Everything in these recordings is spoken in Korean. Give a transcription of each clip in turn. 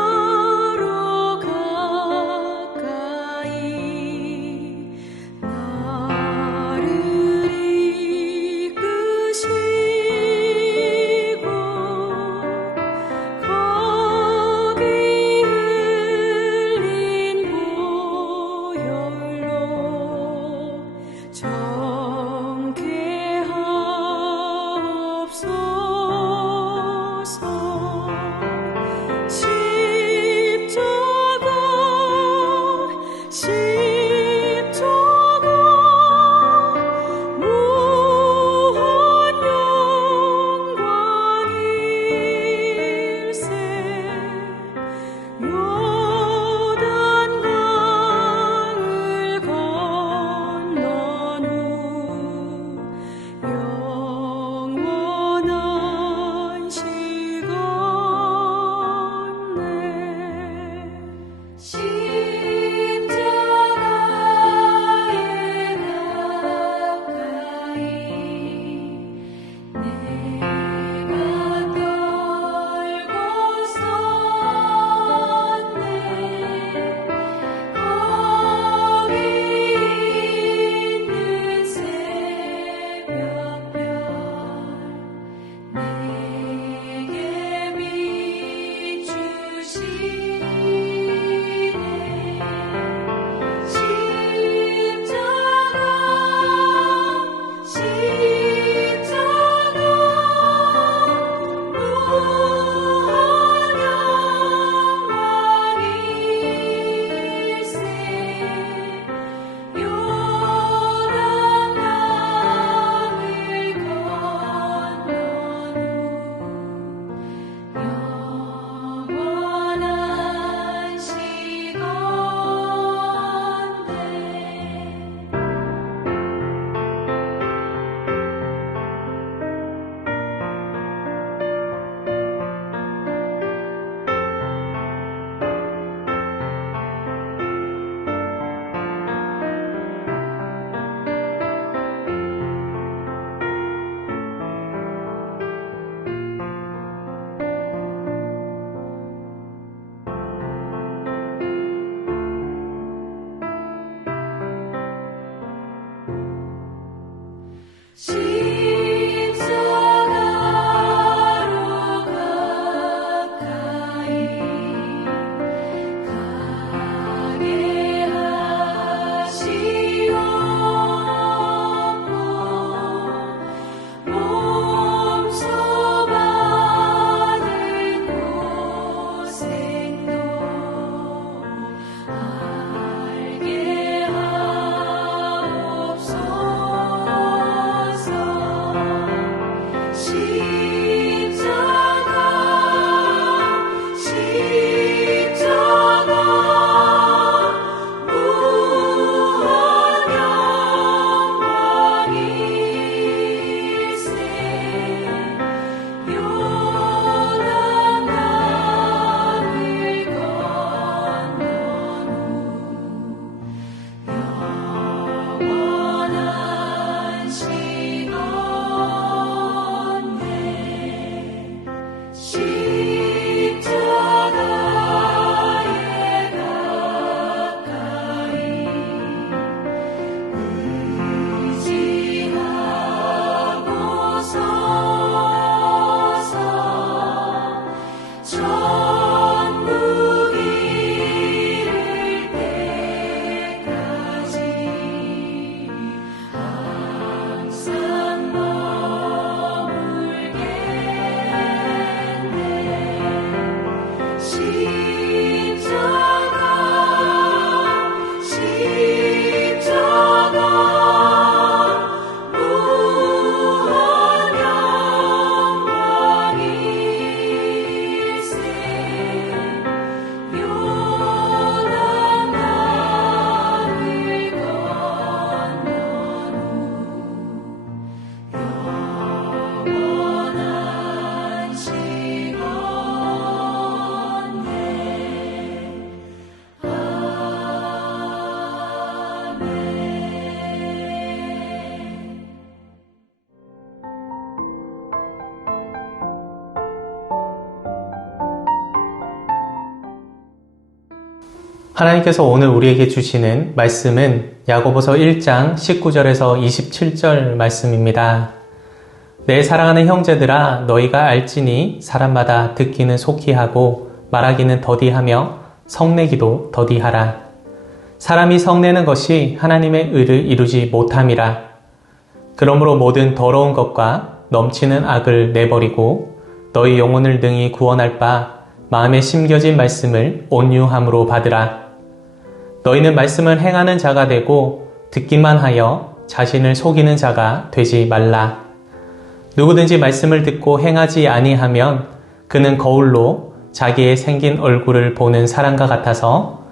십자가로 가까이 나를 이끄시고 거기 흘린 보혈로 정케 하옵소서. 십자가 무한 영광일세. 요단강을 건넌 후 영원한 시간 내 십자가에 가까이 내가 떨고 섰네. 거기 있는 새벽별 내게 비추시네. 하나님께서 오늘 우리에게 주시는 말씀은 야고보서 1장 19절에서 27절 말씀입니다. 내 사랑하는 형제들아 너희가 알지니 사람마다 듣기는 속히 하고 말하기는 더디하며 성내기도 더디하라. 사람이 성내는 것이 하나님의 의를 이루지 못함이라. 그러므로 모든 더러운 것과 넘치는 악을 내버리고 너희 영혼을 능히 구원할 바 마음에 심겨진 말씀을 온유함으로 받으라. 너희는 말씀을 행하는 자가 되고 듣기만 하여 자신을 속이는 자가 되지 말라. 누구든지 말씀을 듣고 행하지 아니하면 그는 거울로 자기의 생긴 얼굴을 보는 사람과 같아서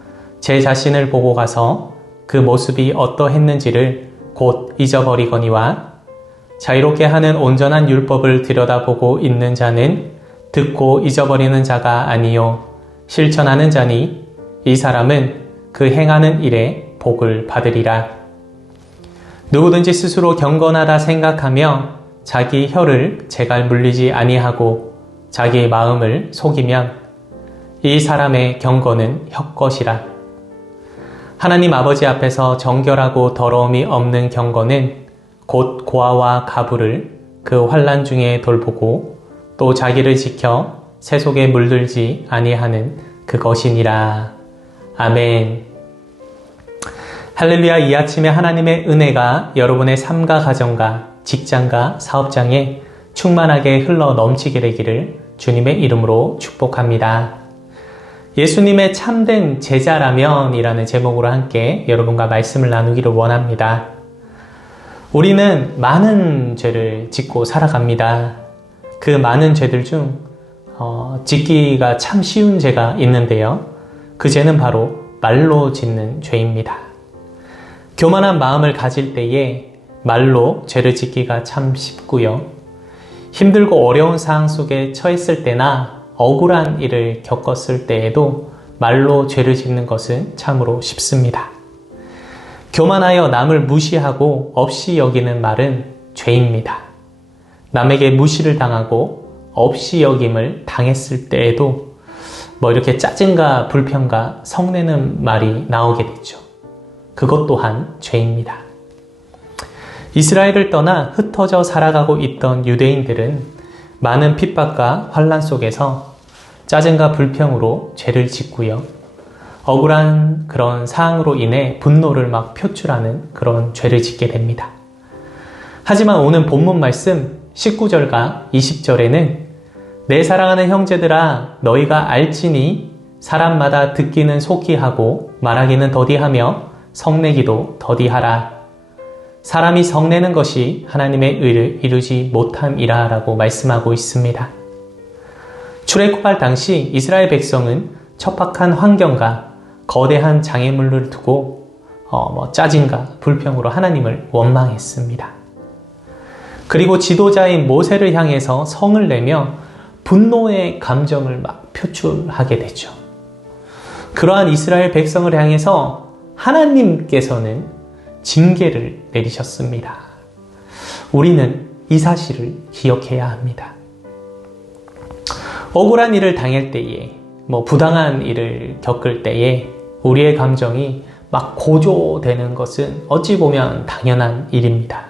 제 자신을 보고 가서 그 모습이 어떠했는지를 곧 잊어버리거니와 자유롭게 하는 온전한 율법을 들여다보고 있는 자는 듣고 잊어버리는 자가 아니요 실천하는 자니 이 사람은 그 행하는 일에 복을 받으리라. 누구든지 스스로 경건하다 생각하며 자기 혀를 제갈 물리지 아니하고 자기의 마음을 속이면 이 사람의 경건은 혀것이라. 하나님 아버지 앞에서 정결하고 더러움이 없는 경건은 곧 고아와 가부를 그 환난 중에 돌보고 또 자기를 지켜 세속에 물들지 아니하는 그것이니라. 아멘. 할렐루야. 이 아침에 하나님의 은혜가 여러분의 삶과 가정과 직장과 사업장에 충만하게 흘러 넘치게 되기를 주님의 이름으로 축복합니다. 예수님의 참된 제자라면 이라는 제목으로 함께 여러분과 말씀을 나누기를 원합니다. 우리는 많은 죄를 짓고 살아갑니다. 그 많은 죄들 중 짓기가 참 쉬운 죄가 있는데요. 그 죄는 바로 말로 짓는 죄입니다. 교만한 마음을 가질 때에 말로 죄를 짓기가 참 쉽고요. 힘들고 어려운 상황 속에 처했을 때나 억울한 일을 겪었을 때에도 말로 죄를 짓는 것은 참으로 쉽습니다. 교만하여 남을 무시하고 없이 여기는 말은 죄입니다. 남에게 무시를 당하고 없이 여김을 당했을 때에도 이렇게 짜증과 불평과 성내는 말이 나오게 되죠. 그것 또한 죄입니다. 이스라엘을 떠나 흩어져 살아가고 있던 유대인들은 많은 핍박과 환난 속에서 짜증과 불평으로 죄를 짓고요. 억울한 그런 사항으로 인해 분노를 막 표출하는 그런 죄를 짓게 됩니다. 하지만 오늘 본문 말씀 19절과 20절에는 내 사랑하는 형제들아 너희가 알지니 사람마다 듣기는 속히 하고 말하기는 더디하며 성내기도 더디하라. 사람이 성내는 것이 하나님의 의를 이루지 못함이라 라고 말씀하고 있습니다. 출애굽할 당시 이스라엘 백성은 척박한 환경과 거대한 장애물을 두고 짜증과 불평으로 하나님을 원망했습니다. 그리고 지도자인 모세를 향해서 성을 내며 분노의 감정을 막 표출하게 되죠. 그러한 이스라엘 백성을 향해서 하나님께서는 징계를 내리셨습니다. 우리는 이 사실을 기억해야 합니다. 억울한 일을 당할 때에, 부당한 일을 겪을 때에 우리의 감정이 막 고조되는 것은 어찌 보면 당연한 일입니다.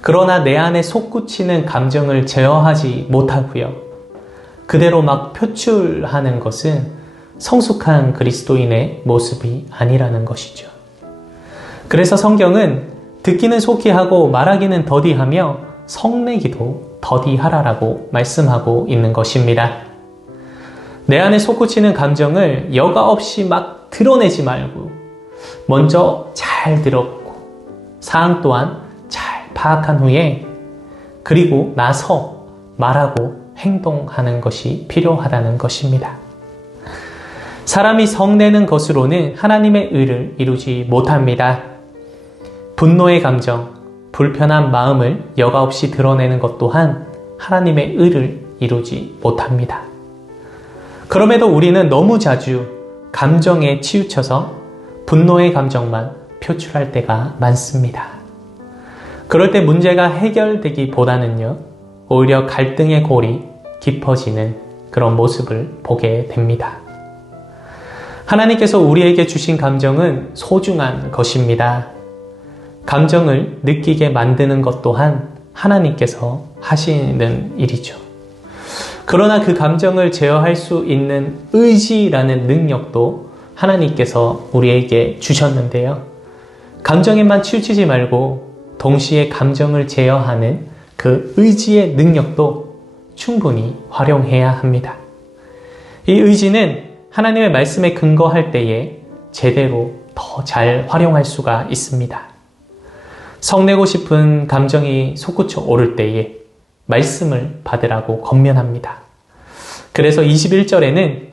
그러나 내 안에 솟구치는 감정을 제어하지 못하고요. 그대로 막 표출하는 것은 성숙한 그리스도인의 모습이 아니라는 것이죠. 그래서 성경은 듣기는 속히 하고 말하기는 더디하며 성내기도 더디하라라고 말씀하고 있는 것입니다. 내 안에 솟구치는 감정을 여과 없이 막 드러내지 말고 먼저 잘 들었고 사항 또한 잘 파악한 후에 그리고 나서 말하고 행동하는 것이 필요하다는 것입니다. 사람이 성내는 것으로는 하나님의 의를 이루지 못합니다. 분노의 감정, 불편한 마음을 여과 없이 드러내는 것 또한 하나님의 의를 이루지 못합니다. 그럼에도 우리는 너무 자주 감정에 치우쳐서 분노의 감정만 표출할 때가 많습니다. 그럴 때 문제가 해결되기보다는요, 오히려 갈등의 골이 깊어지는 그런 모습을 보게 됩니다. 하나님께서 우리에게 주신 감정은 소중한 것입니다. 감정을 느끼게 만드는 것 또한 하나님께서 하시는 일이죠. 그러나 그 감정을 제어할 수 있는 의지라는 능력도 하나님께서 우리에게 주셨는데요. 감정에만 치우치지 말고 동시에 감정을 제어하는 그 의지의 능력도 충분히 활용해야 합니다. 이 의지는 하나님의 말씀에 근거할 때에 제대로 더 잘 활용할 수가 있습니다. 성내고 싶은 감정이 솟구쳐 오를 때에 말씀을 받으라고 권면합니다. 그래서 21절에는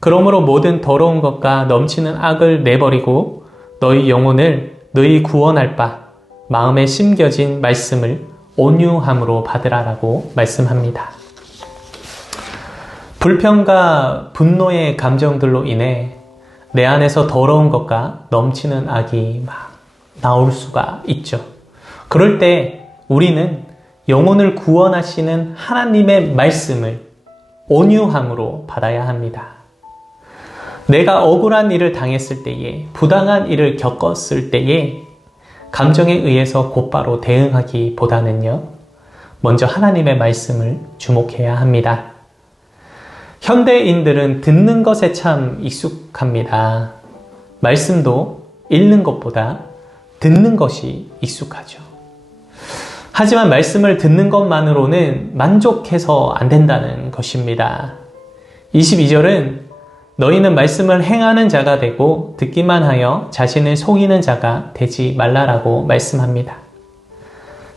그러므로 모든 더러운 것과 넘치는 악을 내버리고 너희 영혼을 너희 구원할 바 마음에 심겨진 말씀을 온유함으로 받으라라고 말씀합니다. 불평과 분노의 감정들로 인해 내 안에서 더러운 것과 넘치는 악이 막 나올 수가 있죠. 그럴 때 우리는 영혼을 구원하시는 하나님의 말씀을 온유함으로 받아야 합니다. 내가 억울한 일을 당했을 때에, 부당한 일을 겪었을 때에 감정에 의해서 곧바로 대응하기보다는요, 먼저 하나님의 말씀을 주목해야 합니다. 현대인들은 듣는 것에 참 익숙합니다. 말씀도 읽는 것보다 듣는 것이 익숙하죠. 하지만 말씀을 듣는 것만으로는 만족해서 안 된다는 것입니다. 22절은 너희는 말씀을 행하는 자가 되고 듣기만 하여 자신을 속이는 자가 되지 말라라고 말씀합니다.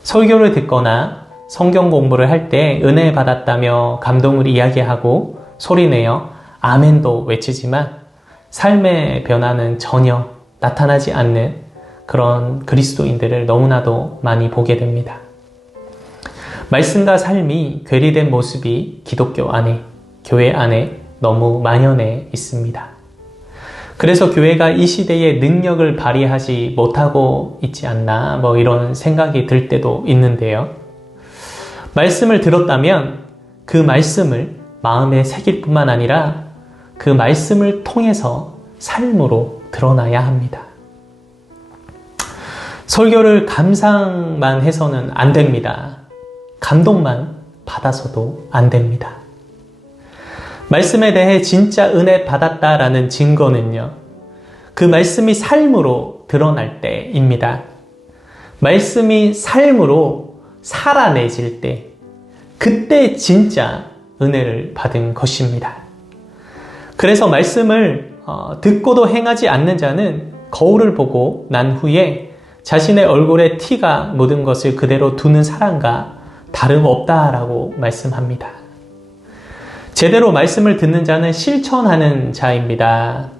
설교를 듣거나 성경 공부를 할 때 은혜 받았다며 감동을 이야기하고 소리내어 아멘도 외치지만 삶의 변화는 전혀 나타나지 않는 그런 그리스도인들을 너무나도 많이 보게 됩니다. 말씀과 삶이 괴리된 모습이 기독교 안에, 교회 안에 너무 만연해 있습니다. 그래서 교회가 이 시대에 능력을 발휘하지 못하고 있지 않나 이런 생각이 들 때도 있는데요. 말씀을 들었다면 그 말씀을 마음에 새길 뿐만 아니라 그 말씀을 통해서 삶으로 드러나야 합니다. 설교를 감상만 해서는 안 됩니다. 감동만 받아서도 안 됩니다. 말씀에 대해 진짜 은혜 받았다라는 증거는요, 그 말씀이 삶으로 드러날 때입니다. 말씀이 삶으로 살아내질 때, 그때 진짜 은혜를 받은 것입니다. 그래서 말씀을 듣고도 행하지 않는 자는 거울을 보고 난 후에 자신의 얼굴에 티가 묻은 것을 그대로 두는 사람과 다름없다라고 말씀합니다. 제대로 말씀을 듣는 자는 실천하는 자입니다.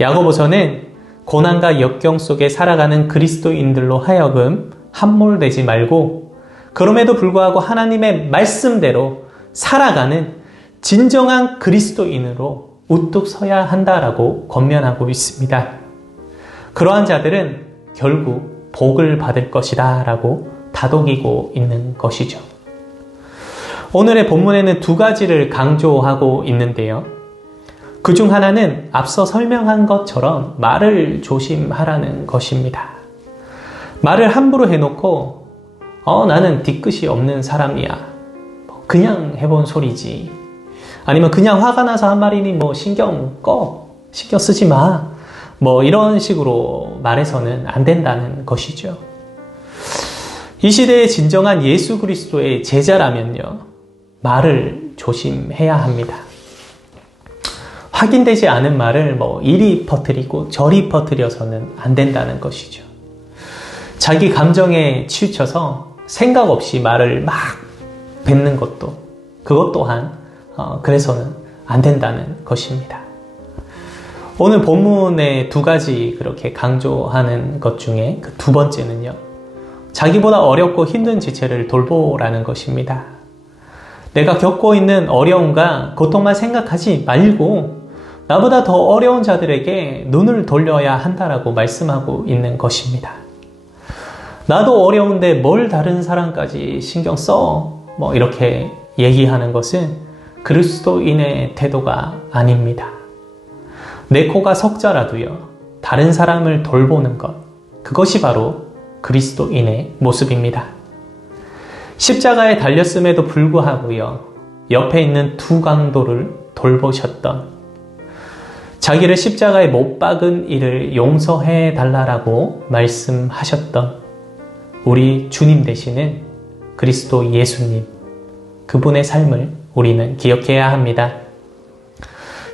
야고보서는 고난과 역경 속에 살아가는 그리스도인들로 하여금 함몰되지 말고 그럼에도 불구하고 하나님의 말씀대로 살아가는 진정한 그리스도인으로 우뚝 서야 한다라고 권면하고 있습니다. 그러한 자들은 결국 복을 받을 것이다 라고 다독이고 있는 것이죠. 오늘의 본문에는 두 가지를 강조하고 있는데요. 그중 하나는 앞서 설명한 것처럼 말을 조심하라는 것입니다. 말을 함부로 해놓고 나는 뒤끝이 없는 사람이야, 그냥 해본 소리지, 아니면 그냥 화가 나서 한 말이니 신경 쓰지 마, 이런 식으로 말해서는 안 된다는 것이죠. 이 시대의 진정한 예수 그리스도의 제자라면요, 말을 조심해야 합니다. 확인되지 않은 말을 이리 퍼뜨리고 저리 퍼뜨려서는 안 된다는 것이죠. 자기 감정에 치우쳐서 생각 없이 말을 막 뱉는 것도, 그것 또한 그래서는 안 된다는 것입니다. 오늘 본문의 두 가지 그렇게 강조하는 것 중에 그 두 번째는요, 자기보다 어렵고 힘든 지체를 돌보라는 것입니다. 내가 겪고 있는 어려움과 고통만 생각하지 말고 나보다 더 어려운 자들에게 눈을 돌려야 한다라고 말씀하고 있는 것입니다. 나도 어려운데 뭘 다른 사람까지 신경 써? 이렇게 얘기하는 것은 그리스도인의 태도가 아닙니다. 내 코가 석자라도요, 다른 사람을 돌보는 것, 그것이 바로 그리스도인의 모습입니다. 십자가에 달렸음에도 불구하고요, 옆에 있는 두 강도를 돌보셨던, 자기를 십자가에 못 박은 이를 용서해 달라라고 말씀하셨던 우리 주님 되시는 그리스도 예수님, 그분의 삶을 우리는 기억해야 합니다.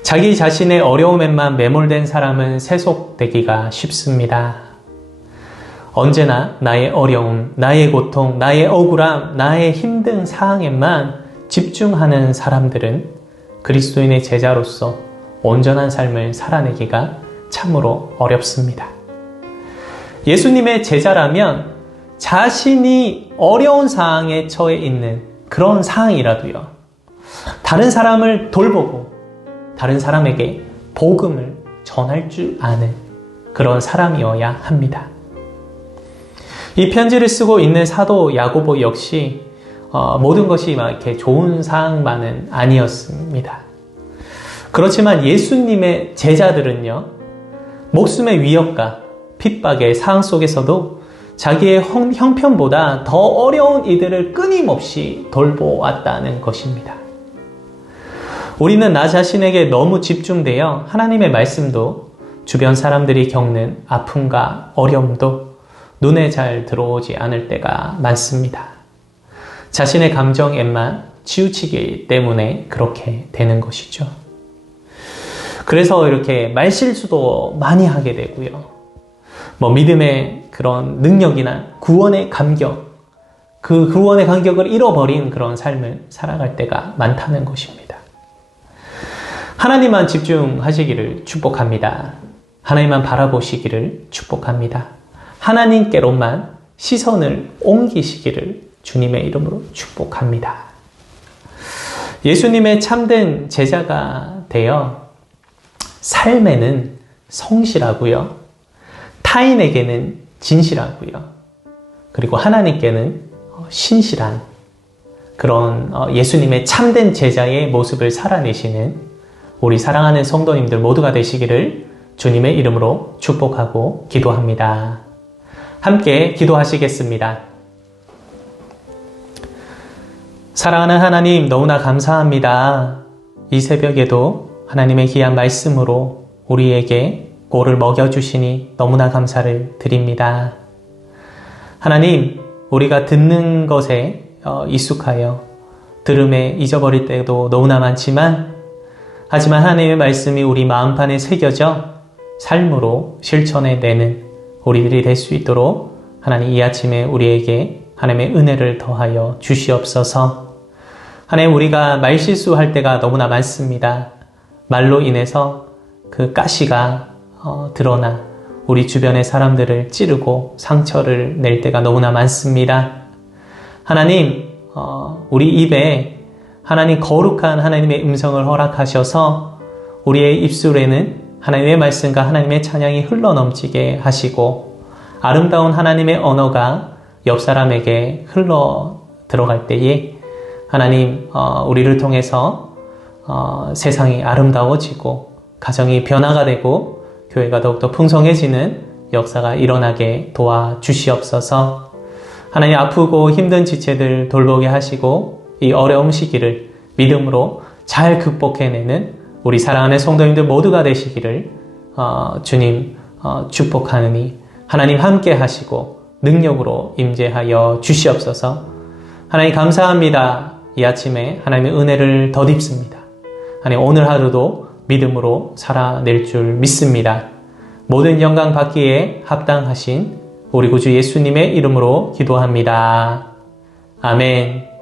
자기 자신의 어려움에만 매몰된 사람은 세속되기가 쉽습니다. 언제나 나의 어려움, 나의 고통, 나의 억울함, 나의 힘든 상황에만 집중하는 사람들은 그리스도인의 제자로서 온전한 삶을 살아내기가 참으로 어렵습니다. 예수님의 제자라면 자신이 어려운 상황에 처해 있는 그런 상황이라도요, 다른 사람을 돌보고 다른 사람에게 복음을 전할 줄 아는 그런 사람이어야 합니다. 이 편지를 쓰고 있는 사도 야고보 역시 모든 것이 막 이렇게 좋은 상황만은 아니었습니다. 그렇지만 예수님의 제자들은요, 목숨의 위협과 핍박의 상황 속에서도 자기의 형편보다 더 어려운 이들을 끊임없이 돌보았다는 것입니다. 우리는 나 자신에게 너무 집중되어 하나님의 말씀도, 주변 사람들이 겪는 아픔과 어려움도 눈에 잘 들어오지 않을 때가 많습니다. 자신의 감정에만 치우치기 때문에 그렇게 되는 것이죠. 그래서 이렇게 말실수도 많이 하게 되고요, 믿음의 그런 능력이나 구원의 감격, 그 구원의 감격을 잃어버린 그런 삶을 살아갈 때가 많다는 것입니다. 하나님만 집중하시기를 축복합니다. 하나님만 바라보시기를 축복합니다. 하나님께로만 시선을 옮기시기를 주님의 이름으로 축복합니다. 예수님의 참된 제자가 되어 삶에는 성실하고요, 타인에게는 진실하고요, 그리고 하나님께는 신실한 그런 예수님의 참된 제자의 모습을 살아내시는 우리 사랑하는 성도님들 모두가 되시기를 주님의 이름으로 축복하고 기도합니다. 함께 기도하시겠습니다. 사랑하는 하나님, 너무나 감사합니다. 이 새벽에도 하나님의 귀한 말씀으로 우리에게 꼴을 먹여주시니 너무나 감사를 드립니다. 하나님, 우리가 듣는 것에 익숙하여 들음에 잊어버릴 때도 너무나 많지만, 하지만 하나님의 말씀이 우리 마음판에 새겨져 삶으로 실천해내는 우리들이 될 수 있도록 하나님, 이 아침에 우리에게 하나님의 은혜를 더하여 주시옵소서. 하나님, 우리가 말실수할 때가 너무나 많습니다. 말로 인해서 그 가시가 드러나 우리 주변의 사람들을 찌르고 상처를 낼 때가 너무나 많습니다. 하나님, 우리 입에 하나님 거룩한 하나님의 음성을 허락하셔서 우리의 입술에는 하나님의 말씀과 하나님의 찬양이 흘러넘치게 하시고, 아름다운 하나님의 언어가 옆 사람에게 흘러 들어갈 때에 하나님, 우리를 통해서 세상이 아름다워지고 가정이 변화가 되고 교회가 더욱더 풍성해지는 역사가 일어나게 도와주시옵소서. 하나님, 아프고 힘든 지체들 돌보게 하시고 이 어려운 시기를 믿음으로 잘 극복해내는 우리 사랑하는 성도님들 모두가 되시기를 주님 축복하느니 하나님 함께 하시고 능력으로 임재하여 주시옵소서. 하나님 감사합니다. 이 아침에 하나님의 은혜를 덧입습니다. 하나님, 오늘 하루도 믿음으로 살아낼 줄 믿습니다. 모든 영광 받기에 합당하신 우리 구주 예수님의 이름으로 기도합니다. 아멘.